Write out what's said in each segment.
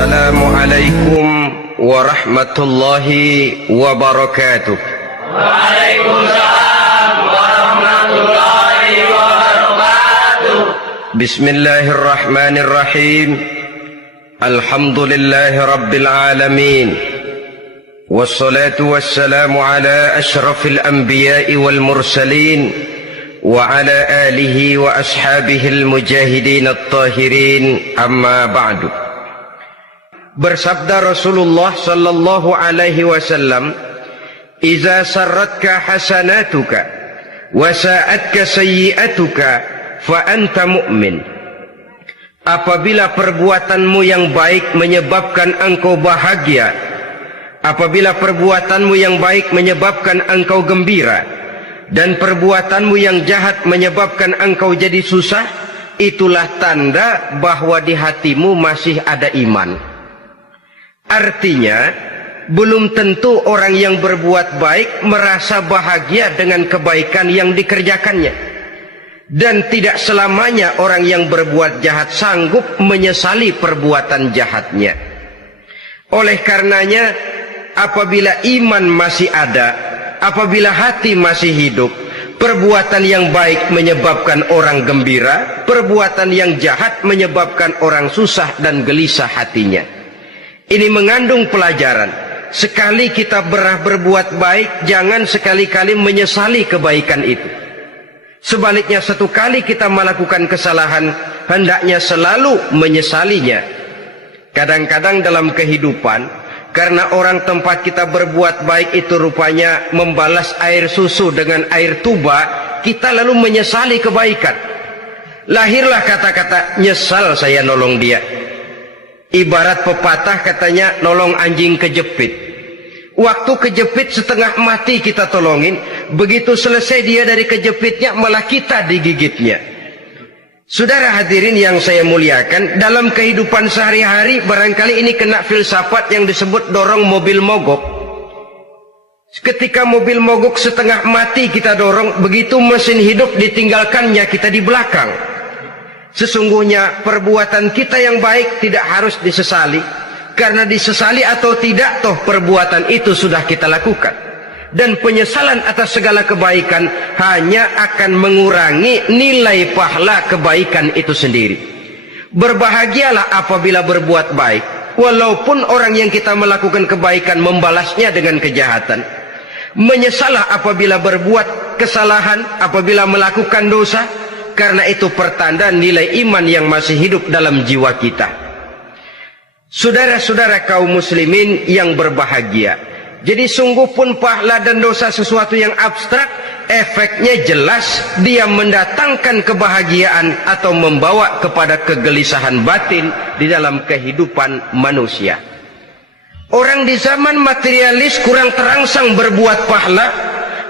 Assalamualaikum warahmatullahi wabarakatuh. Waalaikumsalam warahmatullahi wabarakatuh. Bismillahirrahmanirrahim. Alhamdulillahi rabbil alamin. Wassalatu wassalamu ala ashrafil anbiya'i wal mursalin wa ala alihi wa ashabihil mujahidin at-tahirin, amma ba'du. Bersabda Rasulullah sallallahu alaihi wasallam, "Iza sarratka hasanatuka wa sa'atka sayyi'atuka fa anta mu'min." Apabila perbuatanmu yang baik menyebabkan engkau bahagia, apabila perbuatanmu yang baik menyebabkan engkau gembira, dan perbuatanmu yang jahat menyebabkan engkau jadi susah, itulah tanda bahwa di hatimu masih ada iman. Artinya, belum tentu orang yang berbuat baik merasa bahagia dengan kebaikan yang dikerjakannya. Dan tidak selamanya orang yang berbuat jahat sanggup menyesali perbuatan jahatnya. Oleh karenanya, apabila iman masih ada, apabila hati masih hidup, perbuatan yang baik menyebabkan orang gembira, perbuatan yang jahat menyebabkan orang susah dan gelisah hatinya. Ini mengandung pelajaran. Sekali kita berbuat baik, jangan sekali-kali menyesali kebaikan itu. Sebaliknya, satu kali kita melakukan kesalahan, hendaknya selalu menyesalinya. Kadang-kadang dalam kehidupan, karena orang tempat kita berbuat baik itu rupanya membalas air susu dengan air tuba, kita lalu menyesali kebaikan. Lahirlah kata-kata, "Nyesal saya nolong dia." Ibarat pepatah katanya, nolong anjing kejepit. Waktu kejepit setengah mati kita tolongin, begitu selesai dia dari kejepitnya, malah kita digigitnya. Saudara hadirin yang saya muliakan, dalam kehidupan sehari-hari barangkali ini kena filsafat yang disebut dorong mobil mogok. Ketika mobil mogok setengah mati kita dorong, begitu mesin hidup ditinggalkannya kita di belakang. Sesungguhnya perbuatan kita yang baik tidak harus disesali, karena disesali atau tidak, toh perbuatan itu sudah kita lakukan. Dan penyesalan atas segala kebaikan hanya akan mengurangi nilai pahala kebaikan itu sendiri. Berbahagialah apabila berbuat baik, walaupun orang yang kita melakukan kebaikan membalasnya dengan kejahatan. Menyesalah apabila berbuat kesalahan, apabila melakukan dosa, karena itu pertanda nilai iman yang masih hidup dalam jiwa kita. Saudara-saudara kaum muslimin yang berbahagia, jadi sungguh pun pahala dan dosa sesuatu yang abstrak, efeknya jelas dia mendatangkan kebahagiaan atau membawa kepada kegelisahan batin di dalam kehidupan manusia. Orang di zaman materialis kurang terangsang berbuat pahala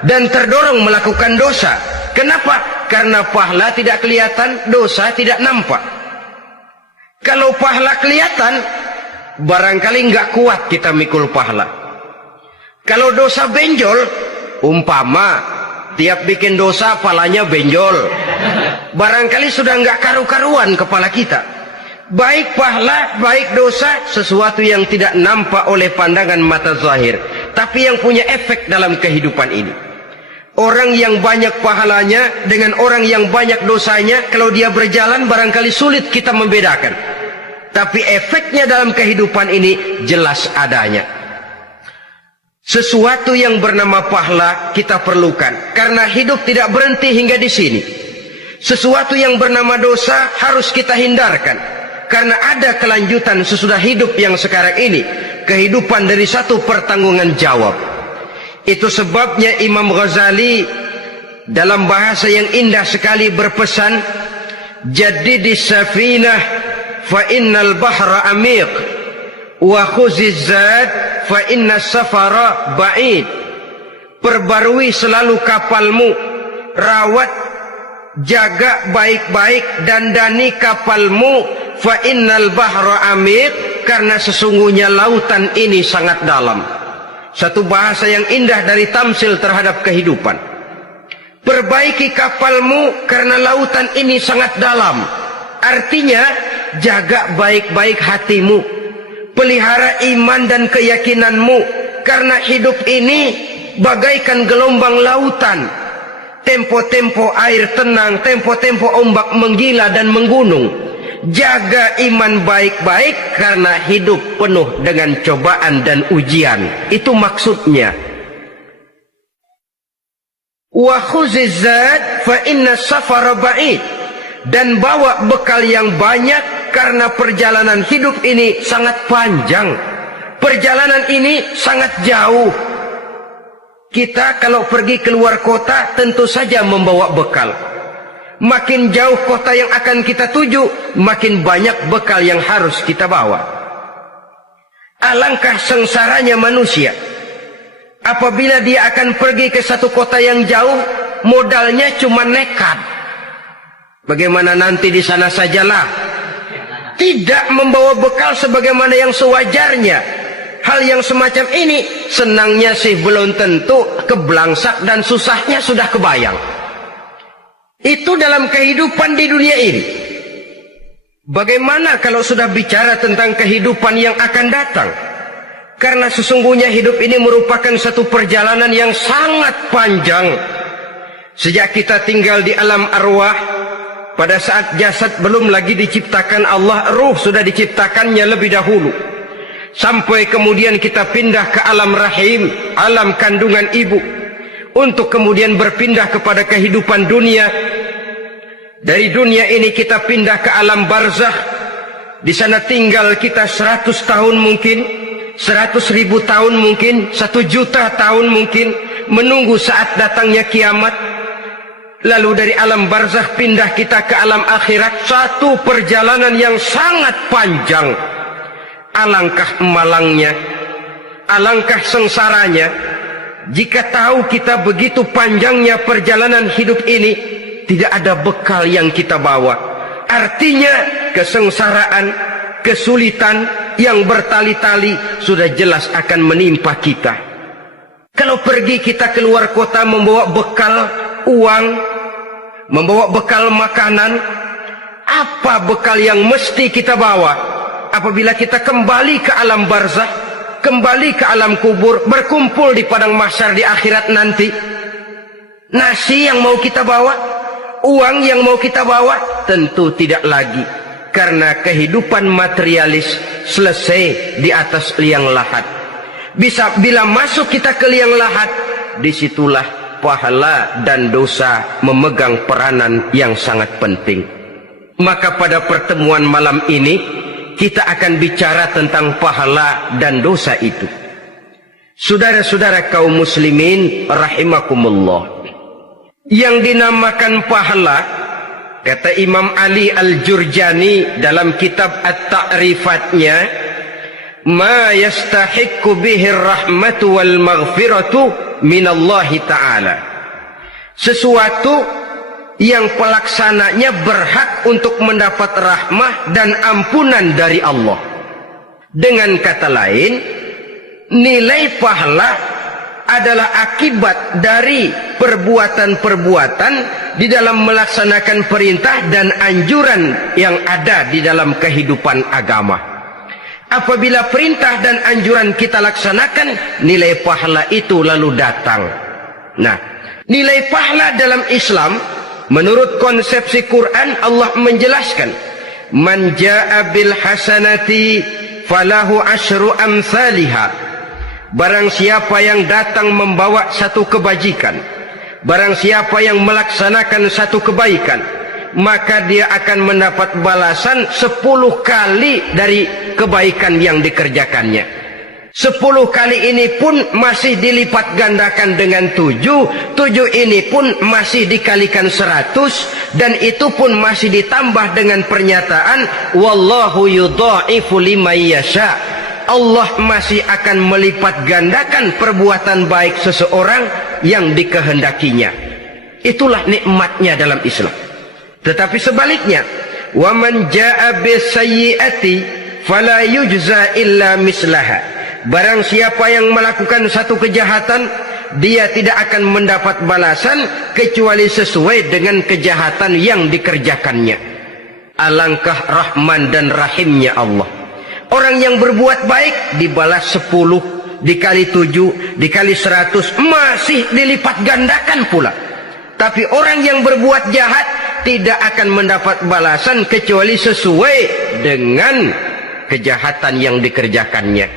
dan terdorong melakukan dosa. Kenapa? Karena pahala tidak kelihatan, dosa tidak nampak. Kalau pahala kelihatan, barangkali nggak kuat kita mikul pahala. Kalau dosa benjol, umpama tiap bikin dosa palanya benjol, barangkali sudah nggak karu-karuan kepala kita. Baik pahala, baik dosa, sesuatu yang tidak nampak oleh pandangan mata zahir, tapi yang punya efek dalam kehidupan ini. Orang yang banyak pahalanya dengan orang yang banyak dosanya, kalau dia berjalan barangkali sulit kita membedakan. Tapi efeknya dalam kehidupan ini jelas adanya. Sesuatu yang bernama pahala kita perlukan, karena hidup tidak berhenti hingga di sini. Sesuatu yang bernama dosa harus kita hindarkan, karena ada kelanjutan sesudah hidup yang sekarang ini. Kehidupan dari satu pertanggungan jawab. Itu sebabnya Imam Ghazali dalam bahasa yang indah sekali berpesan, "Jaddidis safinah fa innal bahra amiq wa khuziz zad fa innas safara ba'id." Perbarui selalu kapalmu, rawat, jaga baik-baik, dandani kapalmu, fa innal bahra amiq, karena sesungguhnya lautan ini sangat dalam. Satu bahasa yang indah dari tamsil terhadap kehidupan. Perbaiki kapalmu karena lautan ini sangat dalam. Artinya, jaga baik-baik hatimu. pelihara iman dan keyakinanmu, karena hidup ini bagaikan gelombang lautan. Tempo-tempo air tenang, tempo-tempo ombak menggila dan menggunung. Jaga iman baik-baik karena hidup penuh dengan cobaan dan ujian. Itu maksudnya. Wa khuziz zad fa inna safara ba'id. Dan bawa bekal yang banyak karena perjalanan hidup ini sangat panjang. Perjalanan ini sangat jauh. Kita kalau pergi keluar kota tentu saja membawa bekal. Makin jauh kota yang akan kita tuju, makin banyak bekal yang harus kita bawa. Alangkah sengsaranya manusia apabila dia akan pergi ke satu kota yang jauh, modalnya cuma nekat. Bagaimana nanti di sana sajalah. Tidak membawa bekal sebagaimana yang sewajarnya. Hal yang semacam ini senangnya sih belum tentu, keblangsak dan susahnya sudah kebayang. Itu dalam kehidupan di dunia ini. Bagaimana kalau sudah bicara tentang kehidupan yang akan datang? Karena sesungguhnya hidup ini merupakan satu perjalanan yang sangat panjang. Sejak kita tinggal di alam arwah, pada saat jasad belum lagi diciptakan Allah, ruh sudah diciptakannya lebih dahulu. Sampai kemudian kita pindah ke alam rahim, alam kandungan ibu, untuk kemudian berpindah kepada kehidupan dunia. Dari dunia ini kita pindah ke alam barzakh. Di sana tinggal kita 100 tahun mungkin, 100.000 tahun mungkin, 1 juta tahun mungkin, menunggu saat datangnya kiamat. Lalu dari alam barzakh pindah kita ke alam akhirat. Satu perjalanan yang sangat panjang. Alangkah malangnya, alangkah sengsaranya jika tahu kita begitu panjangnya perjalanan hidup ini, tidak ada bekal yang kita bawa. Artinya kesengsaraan, kesulitan yang bertali-tali sudah jelas akan menimpa kita. Kalau pergi kita keluar kota membawa bekal uang, membawa bekal makanan, apa bekal yang mesti kita bawa? Apabila kita kembali ke alam barzakh, kembali ke alam kubur, berkumpul di padang mahsyar di akhirat nanti, nasi yang mau kita bawa, uang yang mau kita bawa, tentu tidak lagi. Karena kehidupan materialis selesai di atas liang lahat. Bila masuk kita ke liang lahat, disitulah pahala dan dosa memegang peranan yang sangat penting. Maka pada pertemuan malam ini kita akan bicara tentang pahala dan dosa itu. Saudara-saudara kaum muslimin rahimakumullah, yang dinamakan pahala, kata Imam Ali Al-Jurjani dalam kitab At-Ta'rifatnya, ma yastahiqqu bihi ar-rahmatu wal maghfiratu minallahi ta'ala. Sesuatu yang pelaksananya berhak untuk mendapat rahmah dan ampunan dari Allah. Dengan kata lain, nilai pahala adalah akibat dari perbuatan-perbuatan di dalam melaksanakan perintah dan anjuran yang ada di dalam kehidupan agama. Apabila perintah dan anjuran kita laksanakan, nilai pahala itu lalu datang. Nah, nilai pahala dalam Islam menurut konsepsi Quran, Allah menjelaskan, man jaa bil hasanati falahu asyru amsalihha. Barang siapa yang datang membawa satu kebajikan, barang siapa yang melaksanakan satu kebaikan, maka dia akan mendapat balasan 10 kali dari kebaikan yang dikerjakannya. 10 kali ini pun masih dilipat gandakan dengan 7 ini pun masih dikalikan 100, dan itu pun masih ditambah dengan pernyataan wallahu yudha'ifu liman yasha. Allah masih akan melipat gandakan perbuatan baik seseorang yang dikehendakinya. Itulah nikmatnya dalam Islam. Tetapi sebaliknya, wa man jaa'a bisayyi'ati fala yujza illa mislaha. Barang siapa yang melakukan satu kejahatan, dia tidak akan mendapat balasan kecuali sesuai dengan kejahatan yang dikerjakannya. Alangkah rahman dan rahimnya Allah. Orang yang berbuat baik dibalas 10, dikali 7, dikali 100, masih dilipat gandakan pula. Tapi orang yang berbuat jahat tidak akan mendapat balasan kecuali sesuai dengan kejahatan yang dikerjakannya.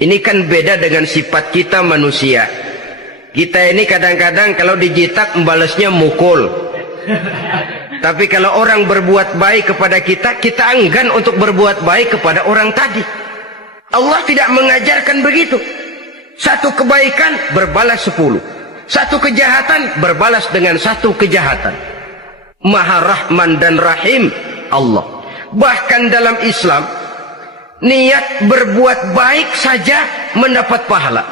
Ini kan beda dengan sifat kita manusia. Kita ini kadang-kadang kalau dijitak membalasnya mukul. Tapi kalau orang berbuat baik kepada kita, kita enggan untuk berbuat baik kepada orang tadi. Allah tidak mengajarkan begitu. Satu kebaikan berbalas 10. Satu kejahatan berbalas dengan satu kejahatan. Maha Rahman dan Rahim Allah. Bahkan dalam Islam, niat berbuat baik saja mendapat pahala.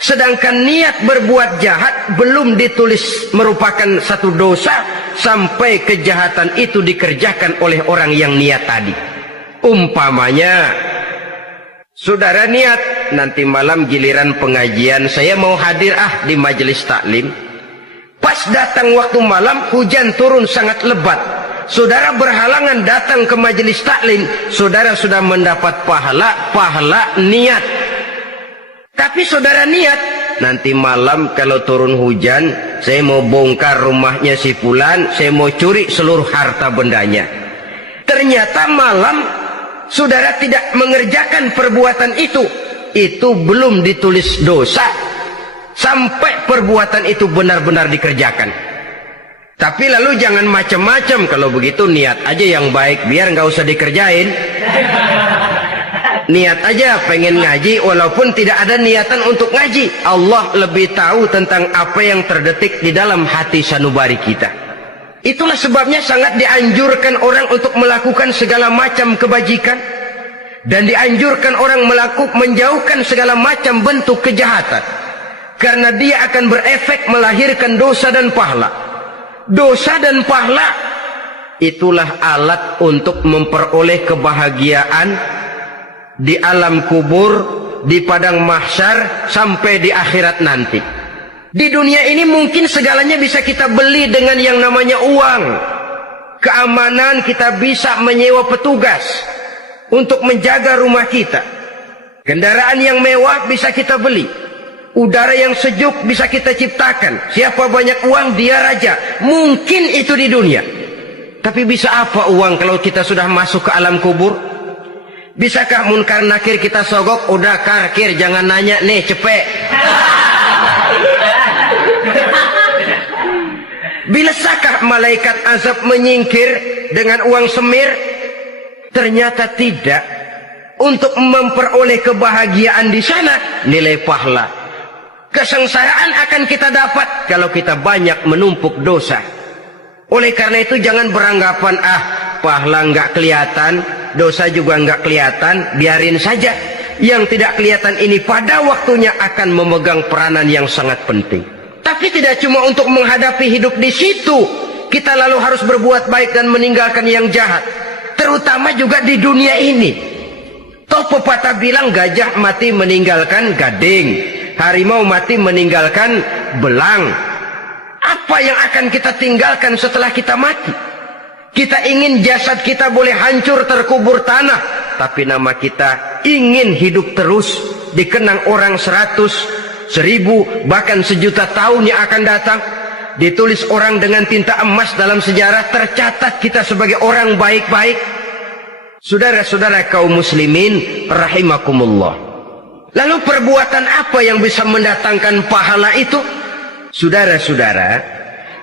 Sedangkan niat berbuat jahat belum ditulis merupakan satu dosa sampai kejahatan itu dikerjakan oleh orang yang niat tadi. Umpamanya, saudara niat nanti malam giliran pengajian saya mau hadir di majelis taklim. Pas datang waktu malam hujan turun sangat lebat. Saudara berhalangan datang ke majelis taklim, saudara sudah mendapat pahala niat. Tapi saudara niat, nanti malam kalau turun hujan, saya mau bongkar rumahnya si fulan, saya mau curi seluruh harta bendanya. Ternyata malam saudara tidak mengerjakan perbuatan itu belum ditulis dosa sampai perbuatan itu benar-benar dikerjakan. Tapi lalu jangan macam-macam. Kalau begitu niat aja yang baik, biar nggak usah dikerjain. Niat aja pengen ngaji walaupun tidak ada niatan untuk ngaji. Allah lebih tahu tentang apa yang terdetik di dalam hati sanubari kita. Itulah sebabnya sangat dianjurkan orang untuk melakukan segala macam kebajikan, dan dianjurkan orang menjauhkan segala macam bentuk kejahatan, karena dia akan berefek melahirkan dosa dan pahala. Dosa dan pahala itulah alat untuk memperoleh kebahagiaan di alam kubur, di padang mahsyar, sampai di akhirat nanti. Di dunia ini mungkin segalanya bisa kita beli dengan yang namanya uang. Keamanan kita bisa menyewa petugas untuk menjaga rumah kita. Kendaraan yang mewah bisa kita beli. Udara yang sejuk bisa kita ciptakan. Siapa banyak uang dia raja. Mungkin itu di dunia. Tapi bisa apa uang kalau kita sudah masuk ke alam kubur? Bisakah munkar nakir kita sogok? Udah karkir, jangan nanya nih, cepet. Bisakah malaikat azab menyingkir dengan uang semir? Ternyata tidak. Untuk memperoleh kebahagiaan di sana, nilai pahala. Kesengsaraan akan kita dapat kalau kita banyak menumpuk dosa. Oleh karena itu jangan beranggapan pahala nggak kelihatan, dosa juga nggak kelihatan, biarin saja. Yang tidak kelihatan ini pada waktunya akan memegang peranan yang sangat penting. Tapi tidak cuma untuk menghadapi hidup di situ kita lalu harus berbuat baik dan meninggalkan yang jahat, terutama juga di dunia ini. Toh pepatah bilang gajah mati meninggalkan gading, harimau mati meninggalkan belang. Apa yang akan kita tinggalkan setelah kita mati? Kita ingin jasad kita boleh hancur terkubur tanah, tapi nama kita ingin hidup terus, dikenang orang 100, 1000, bahkan 1.000.000 tahun yang akan datang. Ditulis orang dengan tinta emas dalam sejarah, tercatat kita sebagai orang baik-baik. Saudara-saudara kaum muslimin rahimakumullah. Lalu perbuatan apa yang bisa mendatangkan pahala itu? Saudara-saudara,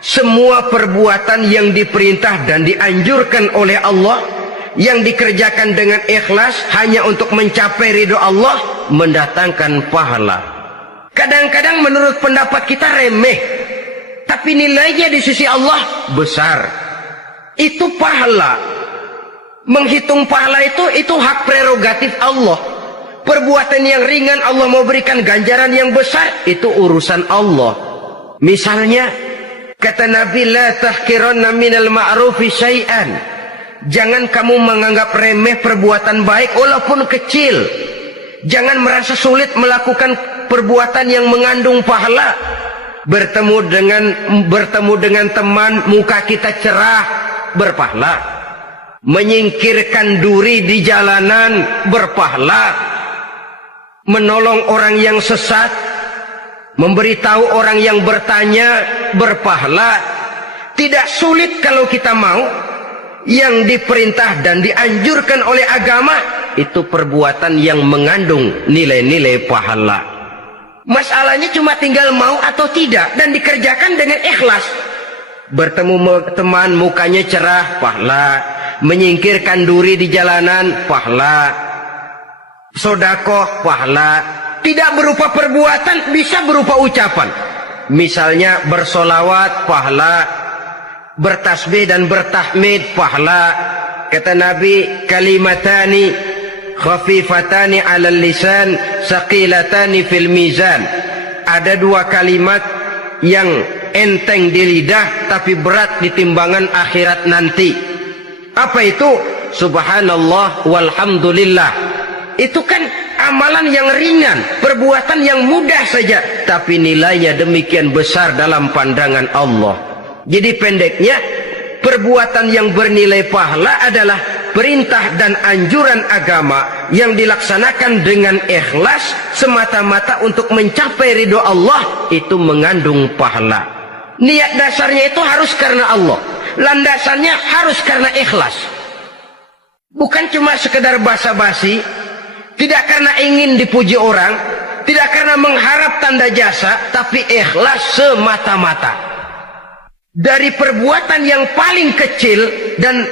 semua perbuatan yang diperintah dan dianjurkan oleh Allah, yang dikerjakan dengan ikhlas hanya untuk mencapai ridho Allah, mendatangkan pahala. Kadang-kadang menurut pendapat kita remeh, tapi nilainya di sisi Allah besar. Itu pahala. Menghitung pahala itu hak prerogatif Allah. Perbuatan yang ringan Allah mau berikan ganjaran yang besar, itu urusan Allah. Misalnya, kata Nabi, la tahkiranna minal ma'rufi syai'an. Jangan kamu menganggap remeh perbuatan baik walaupun kecil. Jangan merasa sulit melakukan perbuatan yang mengandung pahala. Bertemu dengan teman, muka kita cerah, berpahala. menyingkirkan duri di jalanan berpahala, menolong orang yang sesat, memberitahu orang yang bertanya berpahala. Tidak sulit kalau kita mau. Yang diperintah dan dianjurkan oleh agama itu perbuatan yang mengandung nilai-nilai pahala. Masalahnya cuma tinggal mau atau tidak dan dikerjakan dengan ikhlas. Bertemu teman mukanya cerah, pahala. Menyingkirkan duri di jalanan, pahala. Sodakoh, pahala. Tidak berupa perbuatan, bisa berupa ucapan. Misalnya bersolawat, pahala. Bertasbih dan bertahmid, pahala. Kata Nabi, kalimatani khafifatani 'alal lisan, saqilatani fil mizan. Ada dua kalimat yang enteng di lidah tapi berat di timbangan akhirat nanti. Apa itu? Subhanallah walhamdulillah. Itu kan amalan yang ringan, perbuatan yang mudah saja, tapi nilainya demikian besar dalam pandangan Allah. Jadi pendeknya, perbuatan yang bernilai pahala adalah perintah dan anjuran agama yang dilaksanakan dengan ikhlas semata-mata untuk mencapai ridho Allah, itu mengandung pahala. Niat dasarnya itu harus karena Allah, landasannya harus karena ikhlas. Bukan cuma sekedar basa-basi, tidak karena ingin dipuji orang, tidak karena mengharap tanda jasa, tapi ikhlas semata-mata. Dari perbuatan yang paling kecil dan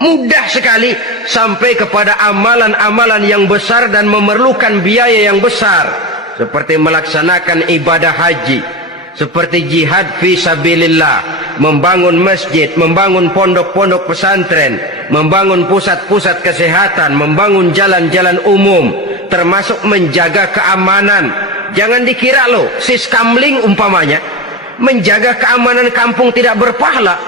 mudah sekali sampai kepada amalan-amalan yang besar dan memerlukan biaya yang besar, seperti melaksanakan ibadah haji, seperti jihad fi sabilillah, membangun masjid, membangun pondok-pondok pesantren, membangun pusat-pusat kesehatan, membangun jalan-jalan umum, termasuk menjaga keamanan. Jangan dikira loh, siskamling umpamanya, menjaga keamanan kampung tidak berpahala.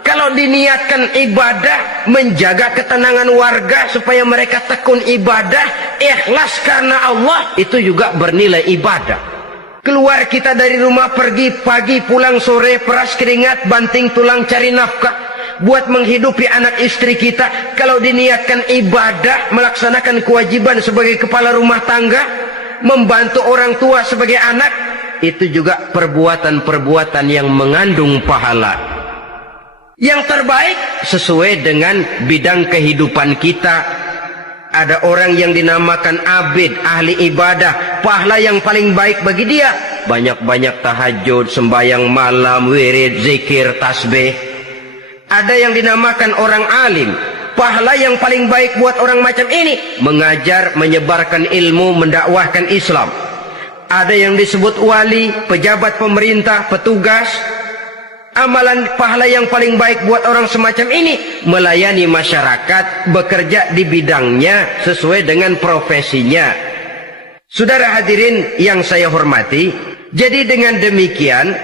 Kalau diniatkan ibadah, menjaga ketenangan warga supaya mereka tekun ibadah, ikhlas karena Allah, itu juga bernilai ibadah. Keluar kita dari rumah, pergi pagi, pulang sore, peras keringat, banting tulang cari nafkah buat menghidupi anak istri kita. Kalau diniatkan ibadah, melaksanakan kewajiban sebagai kepala rumah tangga, membantu orang tua sebagai anak, itu juga perbuatan-perbuatan yang mengandung pahala. Yang terbaik sesuai dengan bidang kehidupan kita. Ada orang yang dinamakan abid, ahli ibadah, pahala yang paling baik bagi dia banyak-banyak tahajud, sembahyang malam, wirid, zikir, tasbih. Ada yang dinamakan orang alim, pahala yang paling baik buat orang macam ini mengajar, menyebarkan ilmu, mendakwahkan Islam. Ada yang disebut wali, pejabat pemerintah, petugas. Amalan pahala yang paling baik buat orang semacam ini melayani masyarakat, bekerja di bidangnya sesuai dengan profesinya. Saudara hadirin yang saya hormati, jadi dengan demikian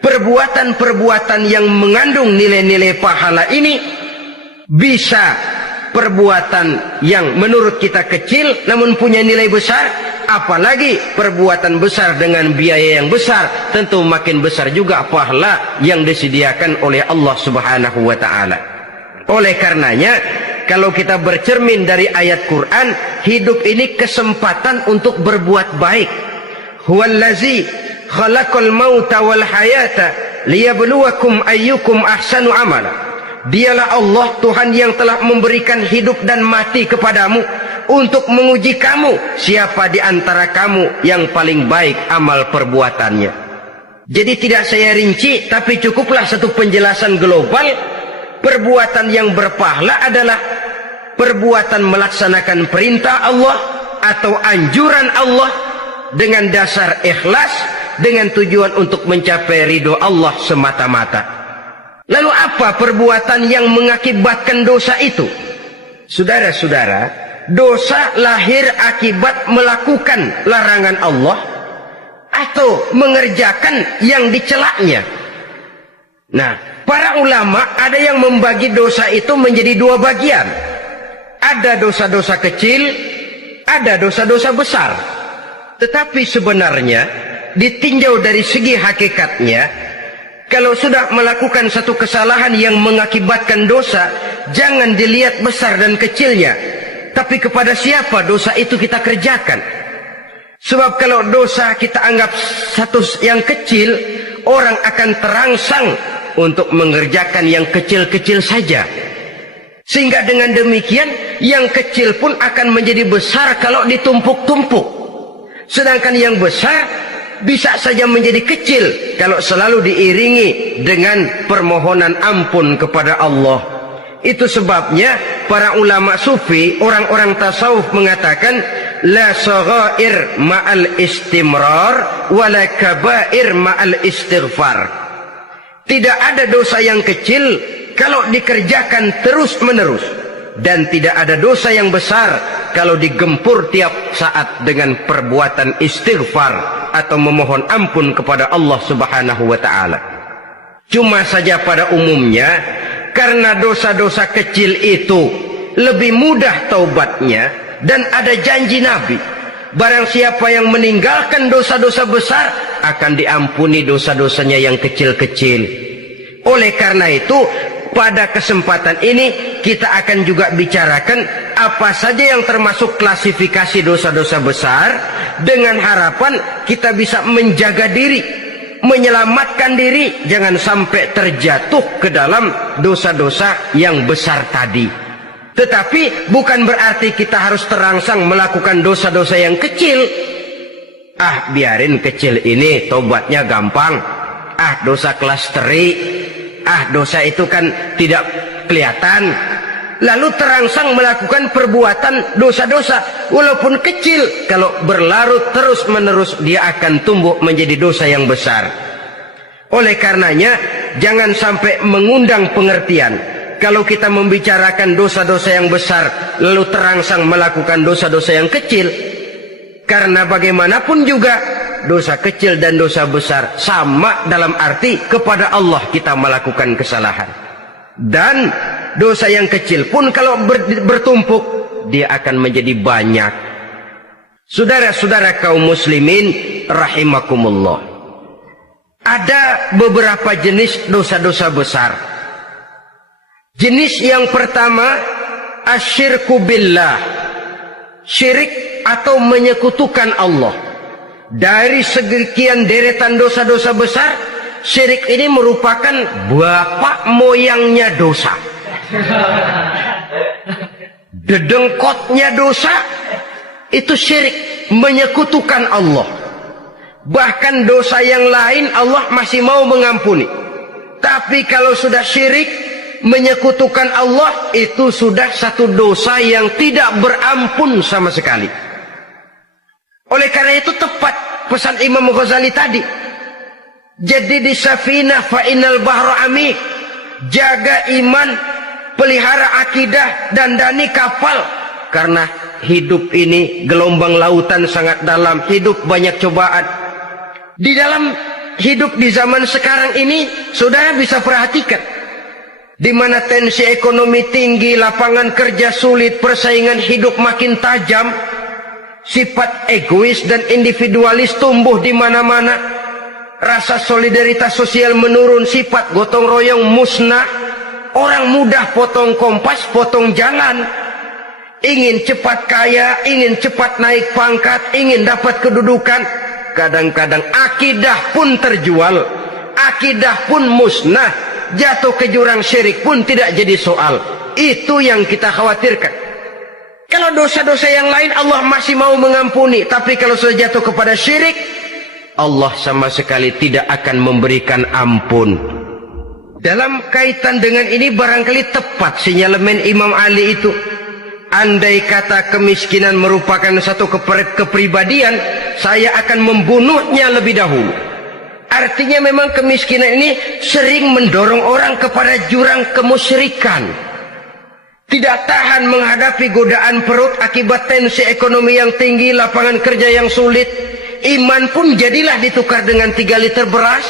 perbuatan-perbuatan yang mengandung nilai-nilai pahala ini bisa perbuatan yang menurut kita kecil namun punya nilai besar. Apalagi perbuatan besar dengan biaya yang besar, tentu makin besar juga pahala yang disediakan oleh Allah Subhanahu wa ta'ala. Oleh karenanya, kalau kita bercermin dari ayat Quran, hidup ini kesempatan untuk berbuat baik. Huwallazi khalaqal mauta wal hayata liyabluwakum ayyukum ahsanu amala. Dialah Allah, Tuhan yang telah memberikan hidup dan mati kepadamu untuk menguji kamu, siapa di antara kamu yang paling baik amal perbuatannya. Jadi tidak saya rinci, tapi cukuplah satu penjelasan global. Perbuatan yang berpahala adalah perbuatan melaksanakan perintah Allah atau anjuran Allah dengan dasar ikhlas, dengan tujuan untuk mencapai ridho Allah semata-mata. Lalu apa perbuatan yang mengakibatkan dosa itu? Saudara-saudara, dosa lahir akibat melakukan larangan Allah atau mengerjakan yang dicelaknya. Nah, para ulama ada yang membagi dosa itu menjadi dua bagian. Ada dosa-dosa kecil, ada dosa-dosa besar. Tetapi sebenarnya ditinjau dari segi hakikatnya, kalau sudah melakukan satu kesalahan yang mengakibatkan dosa, jangan dilihat besar dan kecilnya, tapi kepada siapa dosa itu kita kerjakan. Sebab kalau dosa kita anggap satu yang kecil, orang akan terangsang untuk mengerjakan yang kecil-kecil saja. Sehingga dengan demikian yang kecil pun akan menjadi besar kalau ditumpuk-tumpuk. Sedangkan yang besar bisa saja menjadi kecil kalau selalu diiringi dengan permohonan ampun kepada Allah. Itu sebabnya para ulama sufi, orang-orang tasawuf mengatakan la saghair ma'al istimrar wala kabair ma'al istighfar. Tidak ada dosa yang kecil kalau dikerjakan terus-menerus, dan tidak ada dosa yang besar kalau digempur tiap saat dengan perbuatan istighfar atau memohon ampun kepada Allah Subhanahu wa taala. Cuma saja pada umumnya karena dosa-dosa kecil itu lebih mudah taubatnya, dan ada janji Nabi, barang siapa yang meninggalkan dosa-dosa besar akan diampuni dosa-dosanya yang kecil-kecil. Oleh karena itu, pada kesempatan ini kita akan juga bicarakan apa saja yang termasuk klasifikasi dosa-dosa besar, dengan harapan kita bisa menjaga diri, menyelamatkan diri, jangan sampai terjatuh ke dalam dosa-dosa yang besar tadi. Tetapi bukan berarti kita harus terangsang melakukan dosa-dosa yang kecil. Biarin kecil ini, tobatnya gampang. Dosa kelas teri. Dosa itu kan tidak kelihatan. Lalu terangsang melakukan perbuatan dosa-dosa walaupun kecil, kalau berlarut terus-menerus dia akan tumbuh menjadi dosa yang besar. Oleh karenanya jangan sampai mengundang pengertian kalau kita membicarakan dosa-dosa yang besar lalu terangsang melakukan dosa-dosa yang kecil. Karena bagaimanapun juga dosa kecil dan dosa besar sama dalam arti kepada Allah kita melakukan kesalahan. Dan dosa yang kecil pun kalau bertumpuk dia akan menjadi banyak. Saudara-saudara kaum muslimin rahimakumullah, ada beberapa jenis dosa-dosa besar. Jenis yang pertama asyirku billah, syirik atau menyekutukan Allah. Dari sekian deretan dosa-dosa besar, syirik ini merupakan bapak moyangnya dosa. Dedengkotnya dosa itu syirik, menyekutukan Allah. Bahkan dosa yang lain Allah masih mau mengampuni, tapi kalau sudah syirik, menyekutukan Allah, itu sudah satu dosa yang tidak berampun sama sekali. Oleh karena itu tepat pesan Imam Ghazali tadi, jadi di safinah fa innal bahra amik, jaga iman, pelihara akidah, dandani kapal. Karena hidup ini gelombang lautan sangat dalam, hidup banyak cobaan. Di dalam hidup di zaman sekarang ini, saudara bisa perhatikan, di mana tensi ekonomi tinggi, lapangan kerja sulit, persaingan hidup makin tajam, sifat egois dan individualis tumbuh di mana-mana, rasa solidaritas sosial menurun, sifat gotong royong musnah, orang mudah potong kompas, potong jalan, ingin cepat kaya, ingin cepat naik pangkat, ingin dapat kedudukan. Kadang-kadang akidah pun terjual, akidah pun musnah, jatuh ke jurang syirik pun tidak jadi soal. Itu yang kita khawatirkan. Kalau dosa-dosa yang lain Allah masih mau mengampuni, tapi kalau sudah jatuh kepada syirik, Allah sama sekali tidak akan memberikan ampun. Dalam kaitan dengan ini barangkali tepat sinyalemen Imam Ali itu. Andai kata kemiskinan merupakan satu kepribadian, saya akan membunuhnya lebih dahulu. Artinya memang kemiskinan ini sering mendorong orang kepada jurang kemusyrikan. Tidak tahan menghadapi godaan perut akibat tensi ekonomi yang tinggi, lapangan kerja yang sulit. Iman pun jadilah ditukar dengan 3 liter beras.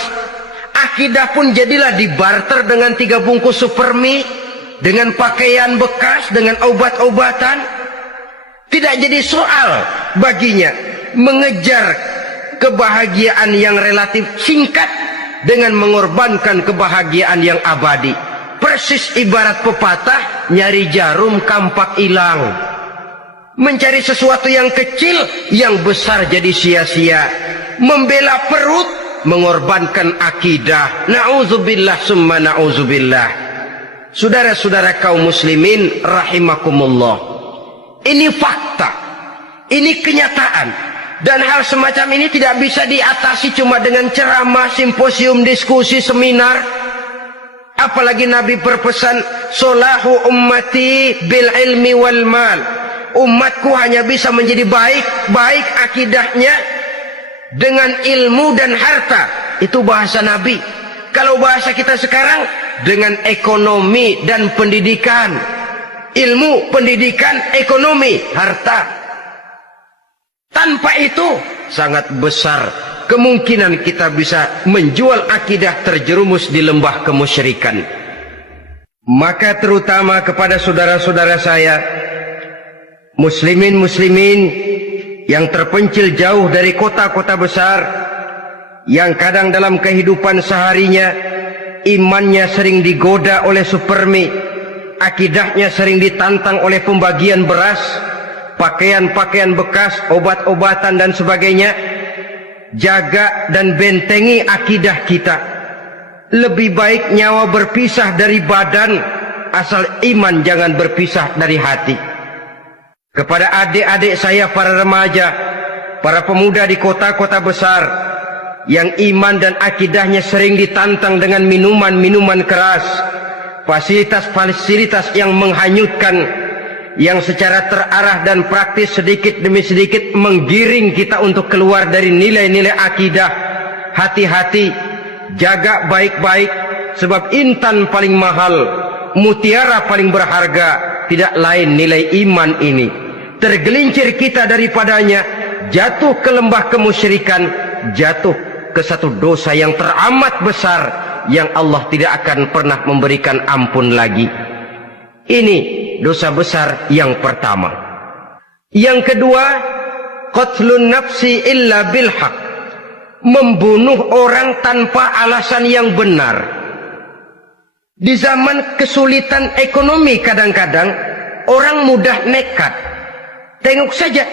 Akidah pun jadilah dibarter dengan 3 bungkus supermi, dengan pakaian bekas, dengan obat-obatan. Tidak jadi soal baginya mengejar kebahagiaan yang relatif singkat dengan mengorbankan kebahagiaan yang abadi. Persis ibarat pepatah, nyari jarum kampak hilang. Mencari sesuatu yang kecil, yang besar jadi sia-sia. Membela perut, mengorbankan akidah. Na'udzubillah summa na'udzubillah. Saudara-saudara kaum muslimin rahimakumullah. Ini fakta. Ini kenyataan. Dan hal semacam ini tidak bisa diatasi cuma dengan ceramah, simposium, diskusi, seminar. Apalagi Nabi berpesan, solahu ummati bil ilmi wal mal. Umatku hanya bisa menjadi baik akidahnya dengan ilmu dan harta. Itu bahasa Nabi. Kalau bahasa kita sekarang, dengan ekonomi dan pendidikan. Ilmu, pendidikan, ekonomi, harta. Tanpa itu sangat besar kemungkinan kita bisa menjual akidah terjerumus di lembah kemusyrikan. Maka terutama kepada saudara-saudara saya, muslimin yang terpencil jauh dari kota-kota besar, yang kadang dalam kehidupan seharinya imannya sering digoda oleh supermi, akidahnya sering ditantang oleh pembagian beras, pakaian-pakaian bekas, obat-obatan dan sebagainya. Jaga dan bentengi akidah kita. Lebih baik nyawa berpisah dari badan, asal iman jangan berpisah dari hati. Kepada adik-adik saya para remaja, para pemuda di kota-kota besar, yang iman dan akidahnya sering ditantang dengan minuman-minuman keras, fasilitas-fasilitas yang menghanyutkan, yang secara terarah dan praktis sedikit demi sedikit menggiring kita untuk keluar dari nilai-nilai akidah. Hati-hati, jaga baik-baik, sebab intan paling mahal, mutiara paling berharga, tidak lain nilai iman ini. Tergelincir kita daripadanya, jatuh ke lembah kemusyrikan, jatuh ke satu dosa yang teramat besar, yang Allah tidak akan pernah memberikan ampun lagi. Ini dosa besar yang pertama. Yang kedua, qatlun nafsi illa bilhaq. Membunuh orang tanpa alasan yang benar. Di zaman kesulitan ekonomi kadang-kadang orang mudah nekat. Tengok saja,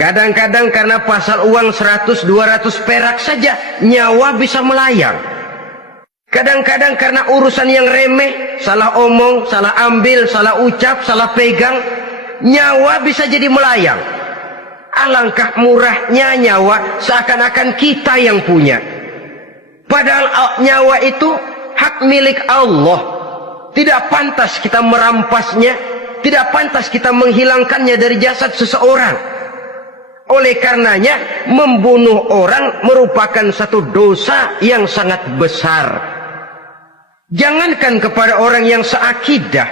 kadang-kadang karena pasal uang 100-200 perak saja nyawa bisa melayang. Kadang-kadang karena urusan yang remeh, salah omong, salah ambil, salah ucap, salah pegang, nyawa bisa jadi melayang. Alangkah murahnya nyawa, seakan-akan kita yang punya. Padahal nyawa itu hak milik Allah. Tidak pantas kita merampasnya, tidak pantas kita menghilangkannya dari jasad seseorang. Oleh karenanya, membunuh orang merupakan satu dosa yang sangat besar. Jangankan kepada orang yang seakidah,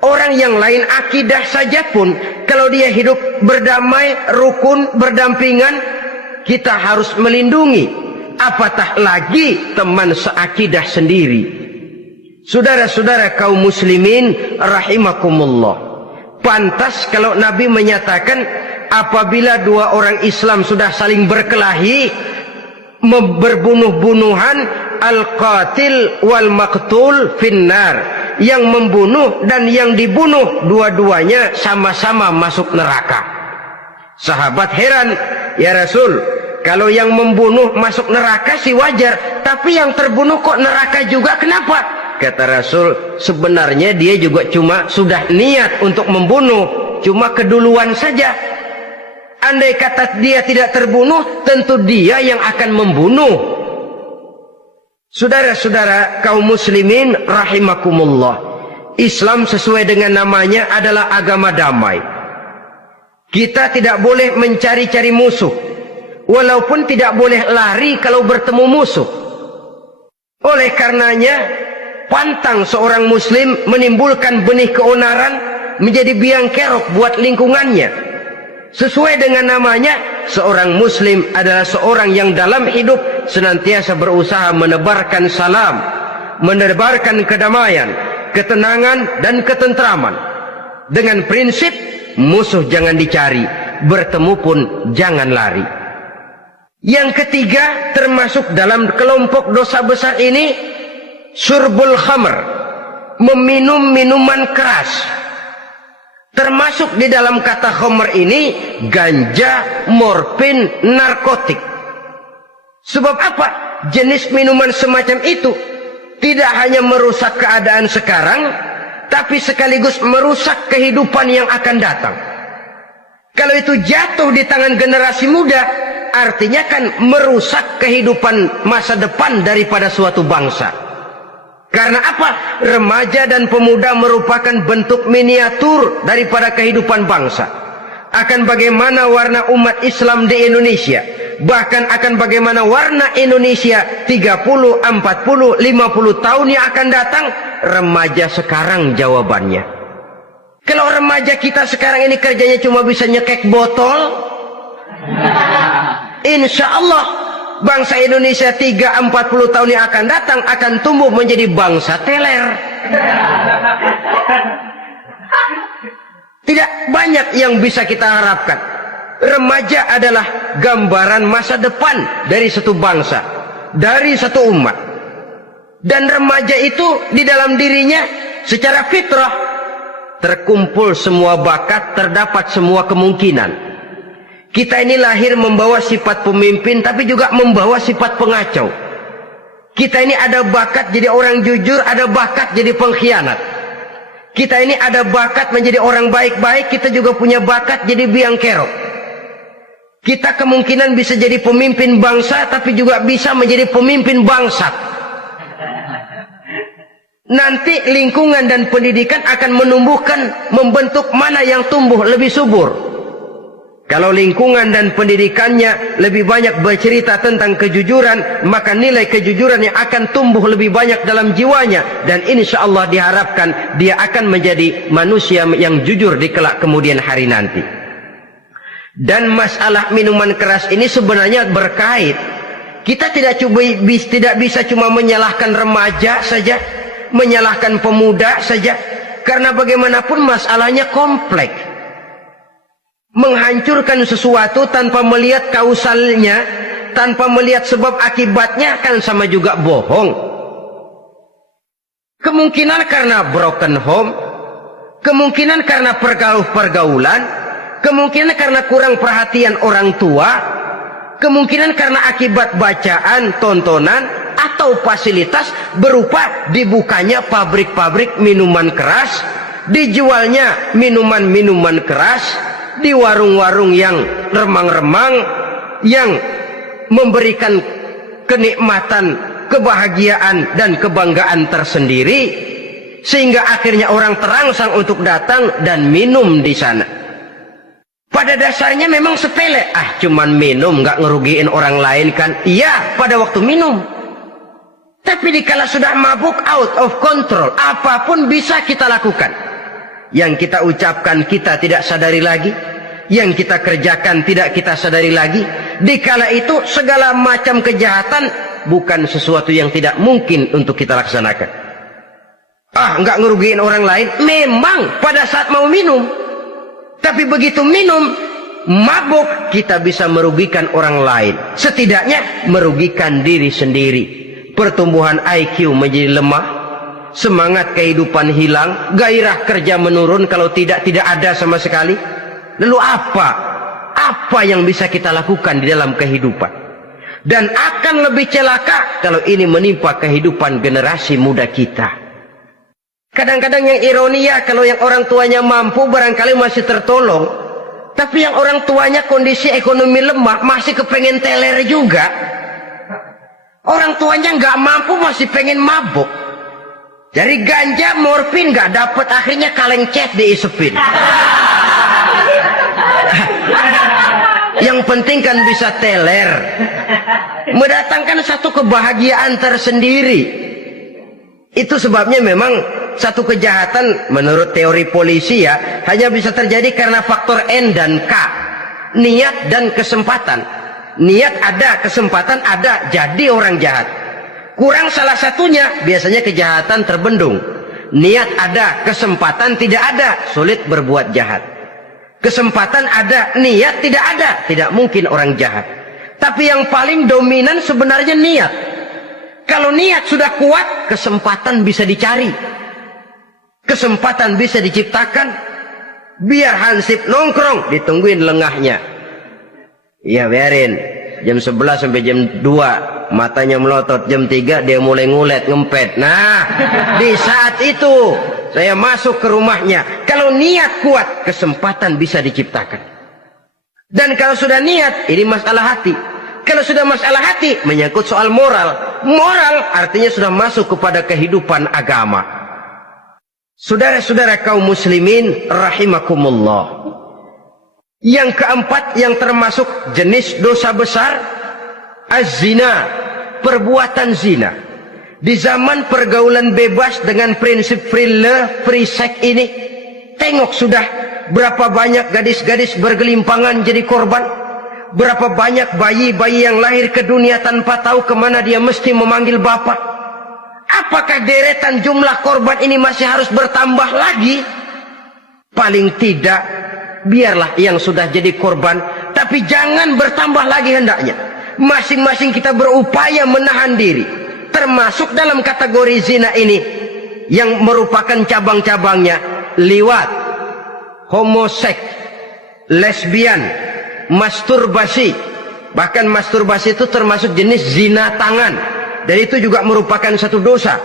orang yang lain akidah saja pun, kalau dia hidup berdamai, rukun, berdampingan, kita harus melindungi. Apatah lagi teman seakidah sendiri. Saudara-saudara kaum muslimin rahimakumullah, pantas kalau Nabi menyatakan apabila dua orang Islam sudah saling berkelahi, berbunuh-bunuhan, al-qatil wal maqtul finnar, yang membunuh dan yang dibunuh dua-duanya sama-sama masuk neraka. Sahabat heran, ya Rasul, kalau yang membunuh masuk neraka sih wajar, tapi yang terbunuh kok neraka juga, kenapa? Kata Rasul, sebenarnya dia juga cuma sudah niat untuk membunuh, cuma keduluan saja. Andai kata dia tidak terbunuh, tentu dia yang akan membunuh. Saudara-saudara kaum muslimin rahimakumullah, Islam sesuai dengan namanya adalah agama damai. Kita tidak boleh mencari-cari musuh, walaupun tidak boleh lari kalau bertemu musuh. Oleh karenanya, pantang seorang muslim menimbulkan benih keonaran menjadi biang kerok buat lingkungannya. Sesuai dengan namanya, seorang muslim adalah seorang yang dalam hidup senantiasa berusaha menebarkan salam, menebarkan kedamaian, ketenangan dan ketentraman. Dengan prinsip musuh jangan dicari, bertemu pun jangan lari. Yang ketiga, termasuk dalam kelompok dosa besar ini, syurbul khamr, meminum minuman keras. Termasuk di dalam kata khamr ini ganja, morfin, narkotik. Sebab apa? Jenis minuman semacam itu tidak hanya merusak keadaan sekarang, tapi sekaligus merusak kehidupan yang akan datang. Kalau itu jatuh di tangan generasi muda, artinya kan merusak kehidupan masa depan daripada suatu bangsa. Karena apa? Remaja dan pemuda merupakan bentuk miniatur daripada kehidupan bangsa. Akan bagaimana warna umat Islam di Indonesia, bahkan akan bagaimana warna Indonesia 30, 40, 50 tahun yang akan datang, remaja sekarang jawabannya. Kalau remaja kita sekarang ini kerjanya cuma bisa nyekek botol, insya Allah bangsa Indonesia 30-40 tahun yang akan datang akan tumbuh menjadi bangsa teler. Tidak banyak yang bisa kita harapkan. Remaja adalah gambaran masa depan dari satu bangsa, dari satu umat. Dan remaja itu di dalam dirinya secara fitrah terkumpul semua bakat, terdapat semua kemungkinan. Kita ini lahir membawa sifat pemimpin, tapi juga membawa sifat pengacau. Kita ini ada bakat jadi orang jujur, ada bakat jadi pengkhianat. Kita ini ada bakat menjadi orang baik-baik, kita juga punya bakat jadi biang kerok. Kita kemungkinan bisa jadi pemimpin bangsa, tapi juga bisa menjadi pemimpin bangsat. Nanti lingkungan dan pendidikan akan menumbuhkan, membentuk mana yang tumbuh lebih subur. Kalau lingkungan dan pendidikannya lebih banyak bercerita tentang kejujuran, maka nilai kejujuran yang akan tumbuh lebih banyak dalam jiwanya. Dan insya Allah diharapkan dia akan menjadi manusia yang jujur di kelak kemudian hari nanti. Dan masalah minuman keras ini sebenarnya berkait. Kita tidak bisa cuma menyalahkan remaja saja, menyalahkan pemuda saja. Karena bagaimanapun masalahnya kompleks. Menghancurkan sesuatu tanpa melihat kausalnya, tanpa melihat sebab akibatnya kan sama juga bohong. Kemungkinan karena broken home, kemungkinan karena pergaulan, kemungkinan karena kurang perhatian orang tua, kemungkinan karena akibat bacaan, tontonan, atau fasilitas berupa dibukanya pabrik-pabrik minuman keras, dijualnya minuman-minuman keras, di warung-warung yang remang-remang, yang memberikan kenikmatan, kebahagiaan dan kebanggaan tersendiri, sehingga akhirnya orang terangsang untuk datang dan minum di sana. Pada dasarnya memang sepele, cuman minum nggak ngerugiin orang lain kan? Iya, pada waktu minum. Tapi dikala sudah mabuk, out of control, apapun bisa kita lakukan. Yang kita ucapkan kita tidak sadari lagi, yang kita kerjakan tidak kita sadari lagi. Dikala itu segala macam kejahatan bukan sesuatu yang tidak mungkin untuk kita laksanakan. Nggak ngerugiin orang lain, memang pada saat mau minum. Tapi begitu minum, mabuk, kita bisa merugikan orang lain. Setidaknya merugikan diri sendiri. Pertumbuhan IQ menjadi lemah, semangat kehidupan hilang, gairah kerja menurun, kalau tidak ada sama sekali. Lalu apa yang bisa kita lakukan di dalam kehidupan? Dan akan lebih celaka kalau ini menimpa kehidupan generasi muda kita. Kadang-kadang yang ironi ya, kalau yang orang tuanya mampu barangkali masih tertolong, tapi yang orang tuanya kondisi ekonomi lemah masih kepengen teler juga. Orang tuanya nggak mampu masih pengen mabuk. Dari ganja, morfin nggak dapet, akhirnya kaleng cet diisepin. Yang penting kan bisa teler, mendatangkan satu kebahagiaan tersendiri. Itu sebabnya memang satu kejahatan menurut teori polisi ya hanya bisa terjadi karena faktor N dan K, niat dan kesempatan. Niat ada, kesempatan ada, jadi orang jahat. Kurang salah satunya, biasanya kejahatan terbendung. Niat ada, kesempatan tidak ada, sulit berbuat jahat. Kesempatan ada, niat tidak ada, tidak mungkin orang jahat. Tapi yang paling dominan sebenarnya niat. Kalau niat sudah kuat, kesempatan bisa dicari. kesempatan bisa diciptakan, biar hansip nongkrong ditungguin lengahnya. Iya biarin, jam 11 sampai jam 2 matanya melotot, jam 3 dia mulai ngulet ngempet. Nah di saat itu saya masuk ke rumahnya. Kalau niat kuat, kesempatan bisa diciptakan. Dan kalau sudah niat, ini masalah hati. Kalau sudah masalah hati, menyangkut soal moral. Moral artinya sudah masuk kepada kehidupan agama. Saudara-saudara kaum muslimin rahimakumullah. Yang keempat yang termasuk jenis dosa besar, az-zina, perbuatan zina. Di zaman pergaulan bebas dengan prinsip free love, free sex ini, tengok sudah berapa banyak gadis-gadis bergelimpangan jadi korban. Berapa banyak bayi-bayi yang lahir ke dunia tanpa tahu kemana dia mesti memanggil bapak. Apakah deretan jumlah korban ini masih harus bertambah lagi? Paling tidak, biarlah yang sudah jadi korban, tapi jangan bertambah lagi hendaknya. Masing-masing kita berupaya menahan diri. Termasuk dalam kategori zina ini yang merupakan cabang-cabangnya liwat, homoseks, lesbian, masturbasi. Bahkan masturbasi itu termasuk jenis zina tangan, dan itu juga merupakan satu dosa.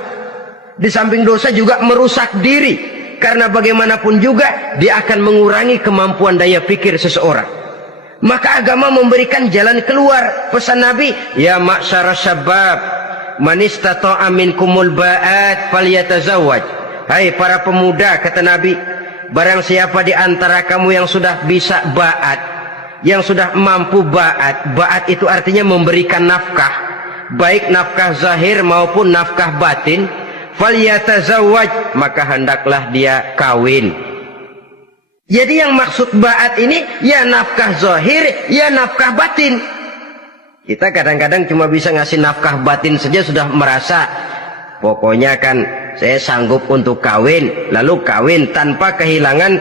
Di samping dosa juga merusak diri, karena bagaimanapun juga dia akan mengurangi kemampuan daya pikir seseorang. Maka agama memberikan jalan keluar. Pesan Nabi, ya ma'syara syabab, man istata'a minkumul ba'at falyatazawwaj. Hai para pemuda, kata Nabi, barang siapa di antara kamu yang sudah bisa ba'at, yang sudah mampu ba'at. Ba'at itu artinya memberikan nafkah, baik nafkah zahir maupun nafkah batin. Falyatazawwaj, maka hendaklah dia kawin. Jadi yang maksud ba'at ini ya nafkah zahir, ya nafkah batin. Kita kadang-kadang cuma bisa ngasih nafkah batin saja sudah merasa pokoknya kan saya sanggup untuk kawin, lalu kawin tanpa kehilangan,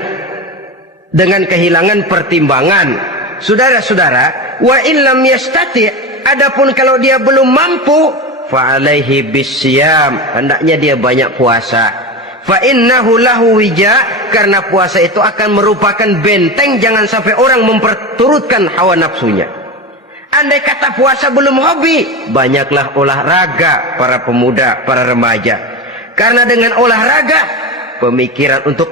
dengan kehilangan pertimbangan. Saudara-saudara, wa illam yastati, adapun kalau dia belum mampu, fa alaihi bisyam, hendaknya dia banyak puasa. Fa innahu lahu wija, karena puasa itu akan merupakan benteng jangan sampai orang memperturutkan hawa nafsunya. Andai kata puasa belum hobi, banyaklah olahraga para pemuda, para remaja. Karena dengan olahraga, pemikiran untuk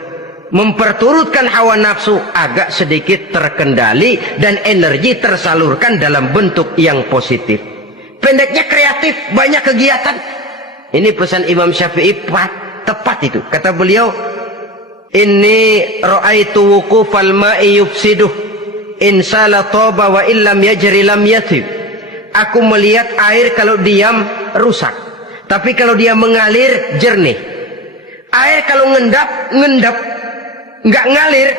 memperturutkan hawa nafsu agak sedikit terkendali dan energi tersalurkan dalam bentuk yang positif. Pendeknya kreatif, banyak kegiatan. Ini pesan Imam Syafi'i tepat itu. Kata beliau, inni ra'aitu wuqufal ma'i yufsiduh, insala toba wa illam yajri lam yatib. Aku melihat air kalau diam rusak, tapi kalau dia mengalir jernih. Air kalau ngendap nggak ngalir,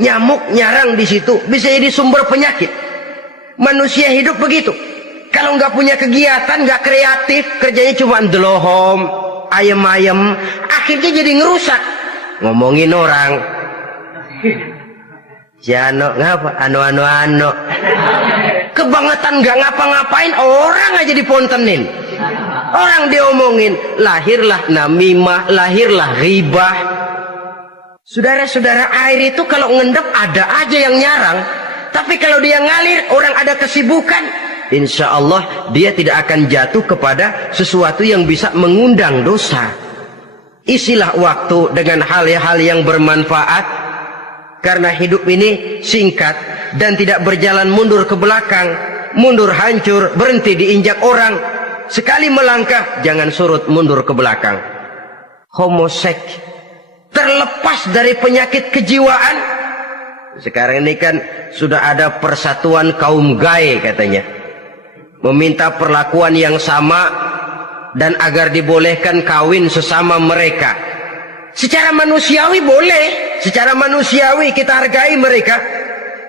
nyamuk nyarang di situ, bisa jadi sumber penyakit. Manusia hidup begitu. Kalau nggak punya kegiatan, nggak kreatif, kerjanya cuma ndelohom, ayam-ayam, akhirnya jadi ngerusak. Ngomongin orang, Jano ngapa? Ano. Kebangetan nggak ngapa-ngapain, orang aja dipontenin, orang diomongin, lahirlah namimah, lahirlah ghibah. Saudara-saudara, air itu kalau ngendap ada aja yang nyarang, tapi kalau dia ngalir, orang ada kesibukan, insya Allah dia tidak akan jatuh kepada sesuatu yang bisa mengundang dosa. Isilah waktu dengan hal-hal yang bermanfaat, karena hidup ini singkat dan tidak berjalan mundur ke belakang. Mundur hancur, berhenti diinjak orang. Sekali melangkah, jangan surut mundur ke belakang. Homoseks, terlepas dari penyakit kejiwaan. Sekarang ini kan sudah ada persatuan kaum gay katanya, meminta perlakuan yang sama dan agar dibolehkan kawin sesama mereka. Secara manusiawi boleh, secara manusiawi kita hargai mereka,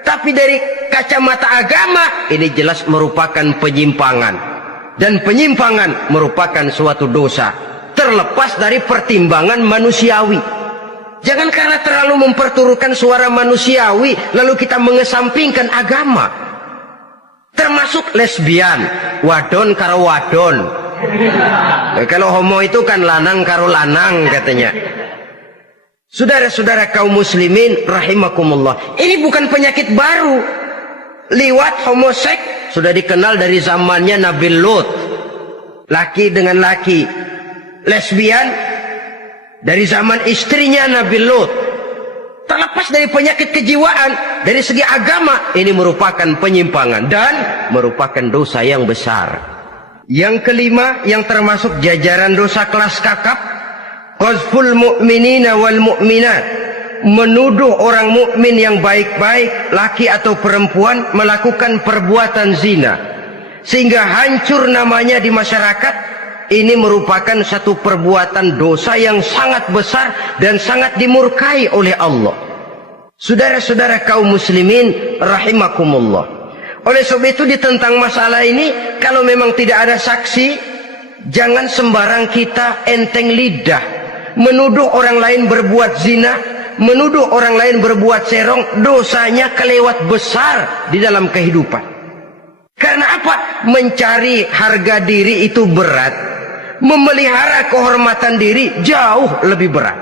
tapi dari kacamata agama ini jelas merupakan penyimpangan, dan penyimpangan merupakan suatu dosa terlepas dari pertimbangan manusiawi. Jangan karena terlalu memperturutkan suara manusiawi lalu kita mengesampingkan agama. Termasuk lesbian, wadon karo wadon. Kalau homo itu kan lanang karo lanang katanya. Saudara-saudara kaum muslimin rahimakumullah, ini bukan penyakit baru. Liwat, homoseks sudah dikenal dari zamannya Nabi Lut, laki dengan laki. Lesbian dari zaman istrinya Nabi Lut. Terlepas dari penyakit kejiwaan, dari segi agama ini merupakan penyimpangan dan merupakan dosa yang besar. Yang kelima, yang termasuk jajaran dosa kelas kakap, qazful mu'minina wal mu'minat, menuduh orang mukmin yang baik-baik, laki atau perempuan, melakukan perbuatan zina sehingga hancur namanya di masyarakat. Ini merupakan satu perbuatan dosa yang sangat besar dan sangat dimurkai oleh Allah. Saudara-saudara kaum muslimin rahimakumullah, oleh sebab itu tentang masalah ini, kalau memang tidak ada saksi, jangan sembarang kita enteng lidah menuduh orang lain berbuat zina, menuduh orang lain berbuat serong. Dosanya kelewat besar di dalam kehidupan. Karena apa? Mencari harga diri itu berat, memelihara kehormatan diri jauh lebih berat.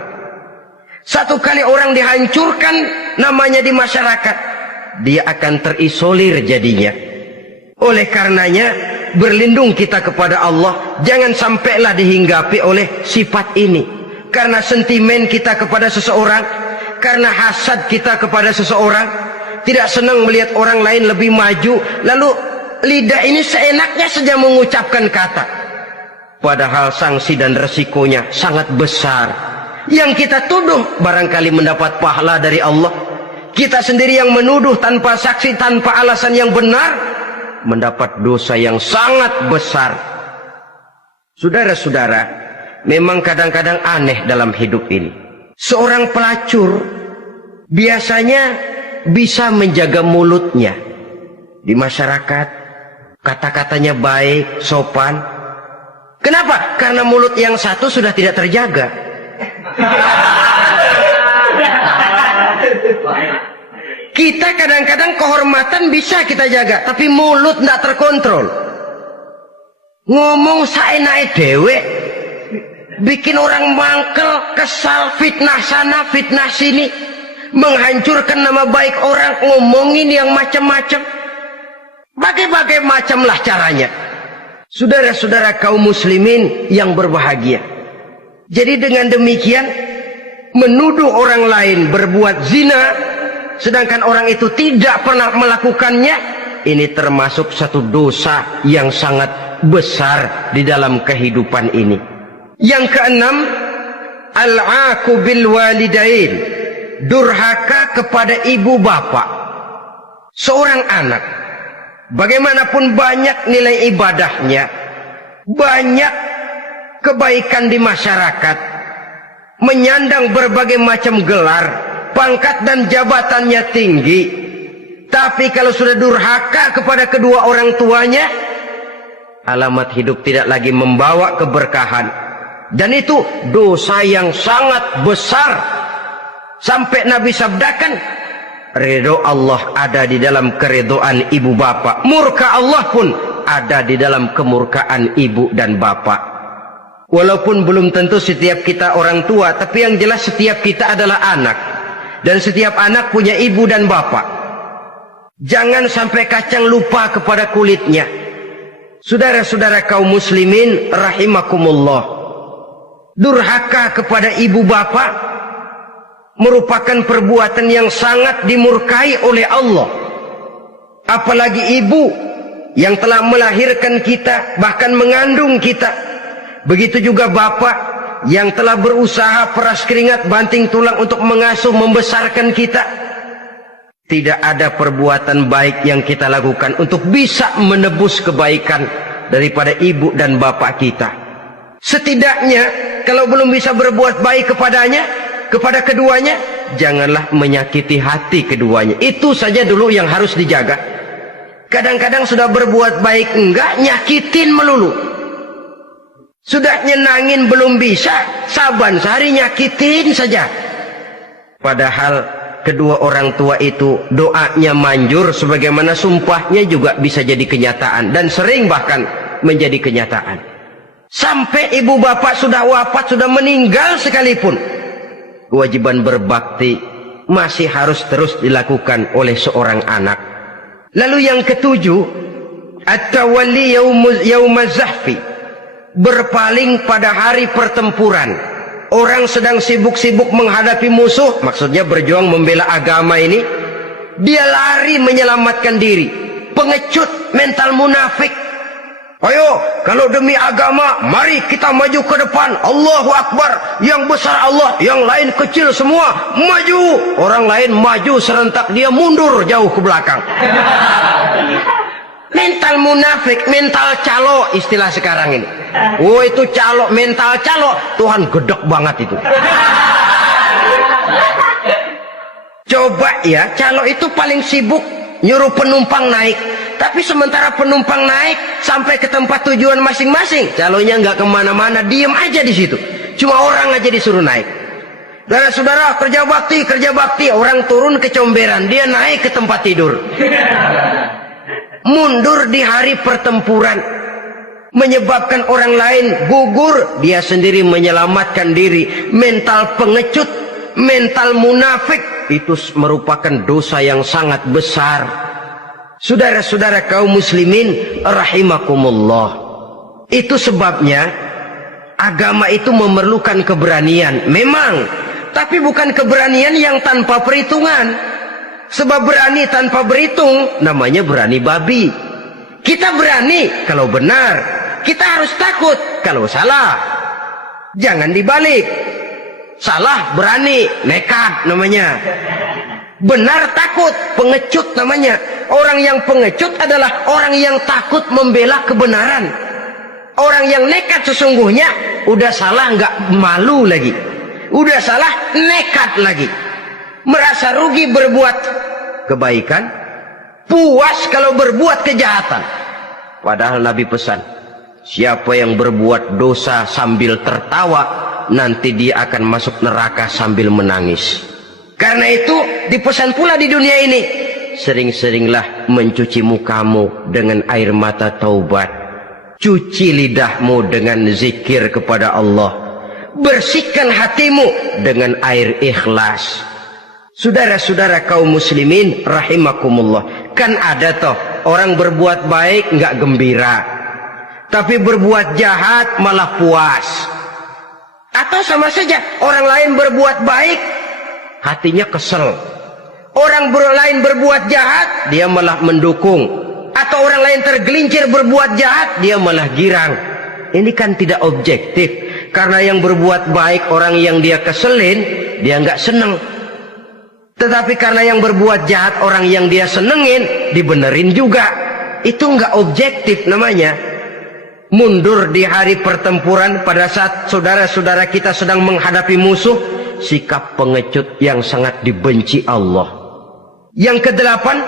Satu kali orang dihancurkan namanya di masyarakat, dia akan terisolir jadinya. Oleh karenanya, berlindung kita kepada Allah, jangan sampailah dihinggapi oleh sifat ini. Karena sentimen kita kepada seseorang, karena hasad kita kepada seseorang, tidak senang melihat orang lain lebih maju, lalu lidah ini seenaknya saja mengucapkan kata, padahal sanksi dan resikonya sangat besar. Yang kita tuduh barangkali mendapat pahala dari Allah, kita sendiri yang menuduh tanpa saksi, tanpa alasan yang benar, mendapat dosa yang sangat besar. Saudara-saudara, memang kadang-kadang aneh dalam hidup ini. Seorang pelacur biasanya bisa menjaga mulutnya di masyarakat, kata-katanya baik, sopan. Kenapa? Karena mulut yang satu sudah tidak terjaga. Kita kadang-kadang kehormatan bisa kita jaga, tapi mulut tidak terkontrol. Ngomong saenake dewe, bikin orang mangkel, kesal, fitnah sana, fitnah sini, menghancurkan nama baik orang, ngomongin yang macam-macam. Bagai-bagai macamlah caranya. Saudara-saudara kaum muslimin yang berbahagia. Jadi dengan demikian, menuduh orang lain berbuat zina, sedangkan orang itu tidak pernah melakukannya, ini termasuk satu dosa yang sangat besar di dalam kehidupan ini. Yang keenam, al-'aqu bil walidain, durhaka kepada ibu bapak. Seorang anak, bagaimanapun banyak nilai ibadahnya, banyak kebaikan di masyarakat, menyandang berbagai macam gelar, pangkat dan jabatannya tinggi, tapi kalau sudah durhaka kepada kedua orang tuanya, alamat hidup tidak lagi membawa keberkahan, dan itu dosa yang sangat besar. Sampai Nabi sabdakan, ridho Allah ada di dalam keridhaan ibu bapak, murka Allah pun ada di dalam kemurkaan ibu dan bapak. Walaupun belum tentu setiap kita orang tua, tapi yang jelas setiap kita adalah anak, dan setiap anak punya ibu dan bapak. Jangan sampai kacang lupa kepada kulitnya. Saudara-saudara kaum muslimin rahimakumullah, durhaka kepada ibu bapak merupakan perbuatan yang sangat dimurkai oleh Allah. Apalagi ibu yang telah melahirkan kita, bahkan mengandung kita. Begitu juga bapak yang telah berusaha peras keringat banting tulang untuk mengasuh membesarkan kita. Tidak ada perbuatan baik yang kita lakukan untuk bisa menebus kebaikan daripada ibu dan bapak kita. Setidaknya kalau belum bisa berbuat baik kepadanya, kepada keduanya, janganlah menyakiti hati keduanya. Itu saja dulu yang harus dijaga. Kadang-kadang sudah berbuat baik enggak, nyakitin melulu. Sudah nyenangin belum bisa, saban sehari nyakitin saja. Padahal kedua orang tua itu doanya manjur, sebagaimana sumpahnya juga bisa jadi kenyataan, dan sering bahkan menjadi kenyataan. Sampai ibu bapak sudah wafat, sudah meninggal sekalipun, kewajiban berbakti masih harus terus dilakukan oleh seorang anak. Lalu yang ketujuh, at-tawalli yaumaz zahfi, berpaling pada hari pertempuran. Orang sedang sibuk-sibuk menghadapi musuh, maksudnya berjuang membela agama ini, dia lari menyelamatkan diri. Pengecut, mental munafik. Ayo, kalau demi agama, mari kita maju ke depan. Allahu Akbar, yang besar Allah, yang lain kecil semua, maju. Orang lain maju serentak, dia mundur jauh ke belakang. Mental munafik, mental calo, istilah sekarang ini. Oh, itu calo, mental calo. Tuhan gedek banget itu. Coba ya, calo itu paling sibuk nyuruh penumpang naik. Tapi sementara penumpang naik sampai ke tempat tujuan masing-masing, calonya nggak kemana-mana, diem aja di situ. Cuma orang aja disuruh naik. Saudara-saudara, kerja bakti, orang turun ke comberan, dia naik ke tempat tidur. Mundur di hari pertempuran, menyebabkan orang lain gugur, dia sendiri menyelamatkan diri. Mental pengecut, mental munafik, itu merupakan dosa yang sangat besar. Saudara-saudara kaum muslimin rahimakumullah, itu sebabnya agama itu memerlukan keberanian memang, tapi bukan keberanian yang tanpa perhitungan. Sebab berani tanpa berhitung namanya berani babi. Kita berani kalau benar, kita harus takut kalau salah. Jangan dibalik, salah berani, nekat namanya. Benar takut, pengecut namanya. Orang yang pengecut adalah orang yang takut membela kebenaran. Orang yang nekat sesungguhnya udah salah nggak malu lagi, udah salah nekat lagi, merasa rugi berbuat kebaikan, puas kalau berbuat kejahatan. Padahal Nabi pesan, siapa yang berbuat dosa sambil tertawa, nanti dia akan masuk neraka sambil menangis. Karena itu dipesan pula di dunia ini, sering-seringlah mencuci mukamu dengan air mata taubat, cuci lidahmu dengan zikir kepada Allah, bersihkan hatimu dengan air ikhlas. Saudara-saudara kaum muslimin rahimakumullah, kan ada toh orang berbuat baik nggak gembira, tapi berbuat jahat malah puas. Atau sama saja, orang lain berbuat baik hatinya kesel, orang lain berbuat jahat dia malah mendukung, atau orang lain tergelincir berbuat jahat dia malah girang. Ini kan tidak objektif, karena yang berbuat baik orang yang dia keselin dia nggak seneng, tetapi karena yang berbuat jahat orang yang dia senengin dibenerin juga. Itu nggak objektif namanya. Mundur di hari pertempuran pada saat saudara-saudara kita sedang menghadapi musuh, sikap pengecut yang sangat dibenci Allah. Yang kedelapan,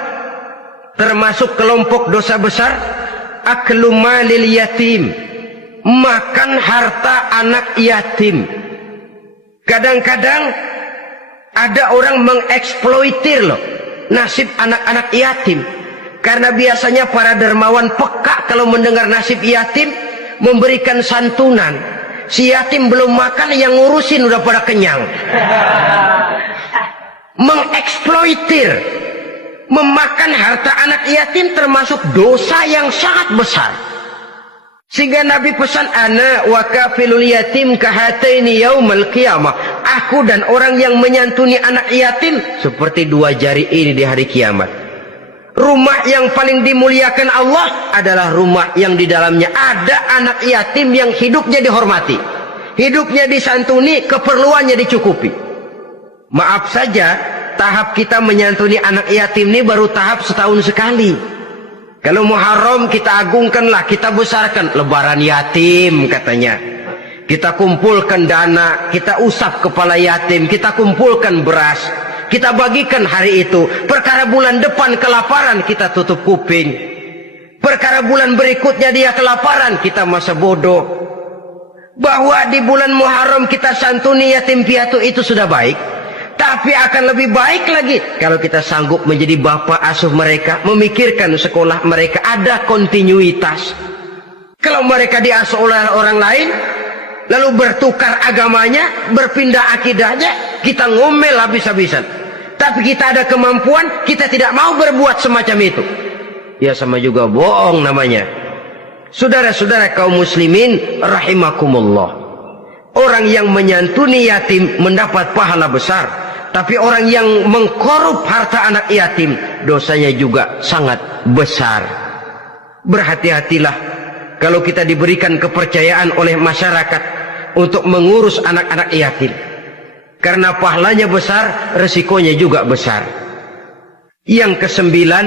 termasuk kelompok dosa besar, aklu malil yatim, makan harta anak yatim. Kadang-kadang ada orang mengeksploitir loh nasib anak-anak yatim, karena biasanya para dermawan peka kalau mendengar nasib yatim, memberikan santunan. Si yatim belum makan, yang ngurusin udah pada kenyang. Mengeksploitir, memakan harta anak yatim termasuk dosa yang sangat besar. Sehingga Nabi pesan, ana wa kafilul yatim kahataini yaumal qiyamah. Aku dan orang yang menyantuni anak yatim seperti dua jari ini di hari kiamat. Rumah yang paling dimuliakan Allah adalah rumah yang di dalamnya ada anak yatim yang hidupnya dihormati, hidupnya disantuni, keperluannya dicukupi. Maaf saja, tahap kita menyantuni anak yatim ini baru tahap setahun sekali. Kalau Muharram kita agungkanlah, kita besarkan. Lebaran yatim katanya, kita kumpulkan dana, kita usap kepala yatim, kita kumpulkan beras, kita bagikan hari itu. Perkara bulan depan kelaparan, kita tutup kuping. Perkara bulan berikutnya dia kelaparan, kita masa bodoh. Bahwa di bulan Muharram kita santuni yatim piatu itu sudah baik. Tapi akan lebih baik lagi kalau kita sanggup menjadi bapak asuh mereka, memikirkan sekolah mereka, ada kontinuitas. Kalau mereka diasuh oleh orang lain, lalu bertukar agamanya, berpindah akidahnya, kita ngomel habis-habisan. Tapi kita ada kemampuan, kita tidak mau berbuat semacam itu. Ya sama juga bohong namanya. Saudara-saudara kaum muslimin rahimakumullah. Orang yang menyantuni yatim mendapat pahala besar. Tapi orang yang mengkorup harta anak yatim, dosanya juga sangat besar. Berhati-hatilah kalau kita diberikan kepercayaan oleh masyarakat untuk mengurus anak-anak yatim. Karena pahalanya besar, resikonya juga besar. Yang kesembilan,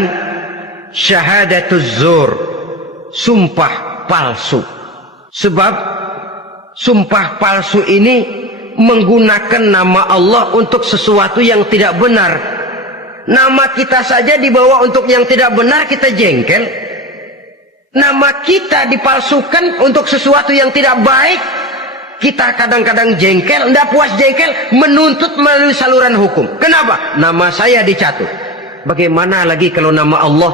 syahadatuz zur, sumpah palsu. Sebab sumpah palsu ini menggunakan nama Allah untuk sesuatu yang tidak benar. Nama kita saja dibawa untuk yang tidak benar, kita jengkel. Nama kita dipalsukan untuk sesuatu yang tidak baik, kita kadang-kadang jengkel. Tidak puas jengkel, menuntut melalui saluran hukum. Kenapa? Nama saya dicatut. Bagaimana lagi kalau nama Allah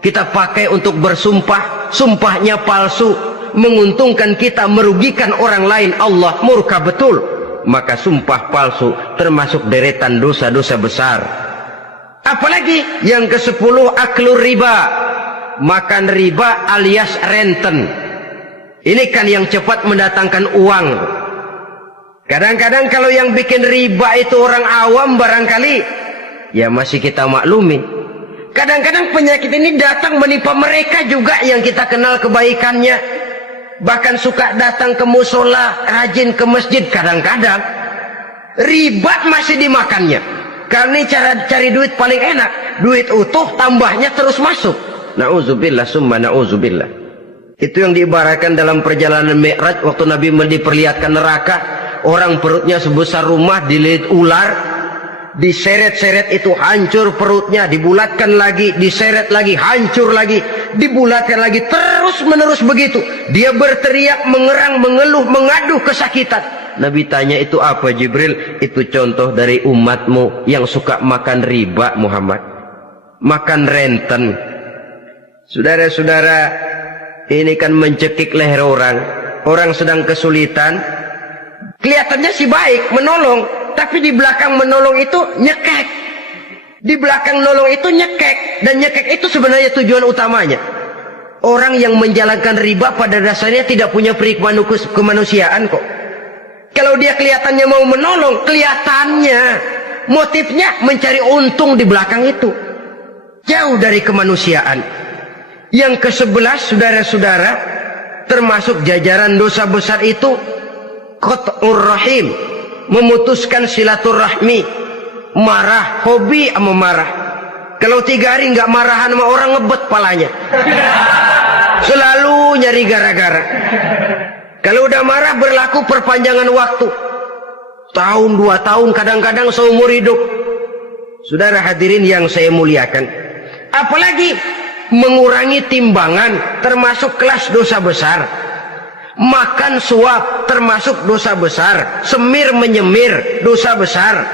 kita pakai untuk bersumpah, sumpahnya palsu, menguntungkan kita, merugikan orang lain, Allah murka betul. Maka sumpah palsu termasuk deretan dosa-dosa besar. Apalagi yang ke-10, aklur riba, makan riba alias renten. Ini kan yang cepat mendatangkan uang. Kadang-kadang kalau yang bikin riba itu orang awam barangkali, ya masih kita maklumi. Kadang-kadang penyakit ini datang menimpa mereka juga yang kita kenal kebaikannya. Bahkan suka datang ke musola, rajin ke masjid. Kadang-kadang riba masih dimakannya. Karena cara cari duit paling enak. Duit utuh, tambahnya terus masuk. Na'udzubillah summa na'udzubillah. Itu yang diibaratkan dalam perjalanan Mi'raj waktu Nabi diperlihatkan neraka. Orang perutnya sebesar rumah dililit ular, diseret-seret itu hancur perutnya, dibulatkan lagi, diseret lagi, hancur lagi, dibulatkan lagi, terus menerus begitu. Dia berteriak, mengerang, mengeluh, mengadu kesakitan. Nabi tanya, itu apa Jibril? Itu contoh dari umatmu yang suka makan riba Muhammad, makan renten. Saudara-saudara, ini kan mencekik leher orang. Orang sedang kesulitan, kelihatannya sih baik, menolong, tapi di belakang menolong itu nyekek. Di belakang nolong itu nyekek. Dan nyekek itu sebenarnya tujuan utamanya. Orang yang menjalankan riba pada dasarnya tidak punya perikmahan kemanusiaan kok. Kalau dia kelihatannya mau menolong, kelihatannya motifnya mencari untung di belakang itu. Jauh dari kemanusiaan. Yang ke-11, saudara-saudara, termasuk jajaran dosa besar itu qat'ur rahim, memutuskan silaturahmi. Marah, hobi sama marah. Kalau 3 hari nggak marahan sama orang, ngebet palanya. Selalu nyari gara-gara. Kalau udah marah berlaku perpanjangan waktu. Tahun, 2 tahun, kadang-kadang seumur hidup. Saudara hadirin yang saya muliakan. Apalagi mengurangi timbangan termasuk kelas dosa besar. Makan suap termasuk dosa besar. Semir menyemir dosa besar.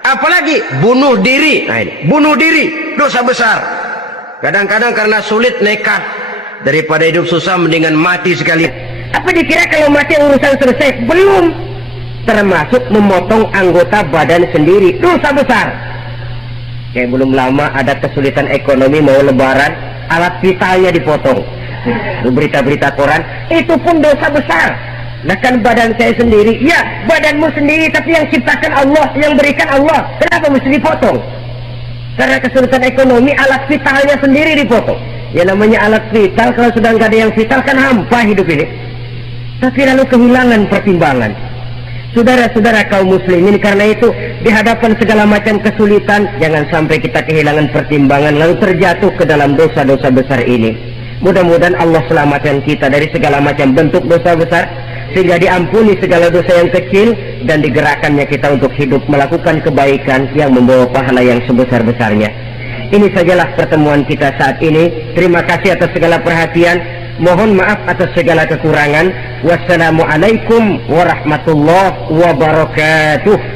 Apalagi bunuh diri. Nah ini, bunuh diri dosa besar. Kadang-kadang karena sulit nekat, daripada hidup susah mendingan mati sekali. Apa dikira kalau mati urusan selesai? Belum. Termasuk memotong anggota badan sendiri, dosa besar. Kayak belum lama ada kesulitan ekonomi, mau lebaran, alat vitalnya dipotong. Berita-berita koran, itu pun dosa besar. Nah kan badan saya sendiri, ya badanmu sendiri, tapi yang ciptakan Allah, yang berikan Allah, kenapa mesti dipotong? Karena kesulitan ekonomi, alat vitalnya sendiri dipotong. Ya namanya alat vital, kalau sudah nggak ada yang vital kan hampa hidup ini. Tapi lalu kehilangan pertimbangan. Saudara-saudara kaum muslimin, karena itu di hadapan segala macam kesulitan, jangan sampai kita kehilangan pertimbangan lalu terjatuh ke dalam dosa-dosa besar ini. Mudah-mudahan Allah selamatkan kita dari segala macam bentuk dosa besar, sehingga diampuni segala dosa yang kecil, dan digerakkannya kita untuk hidup melakukan kebaikan yang membawa pahala yang sebesar-besarnya. Ini sajalah pertemuan kita saat ini. Terima kasih atas segala perhatian. Mohon maaf atas segala kekurangan. Wassalamualaikum warahmatullahi wabarakatuh.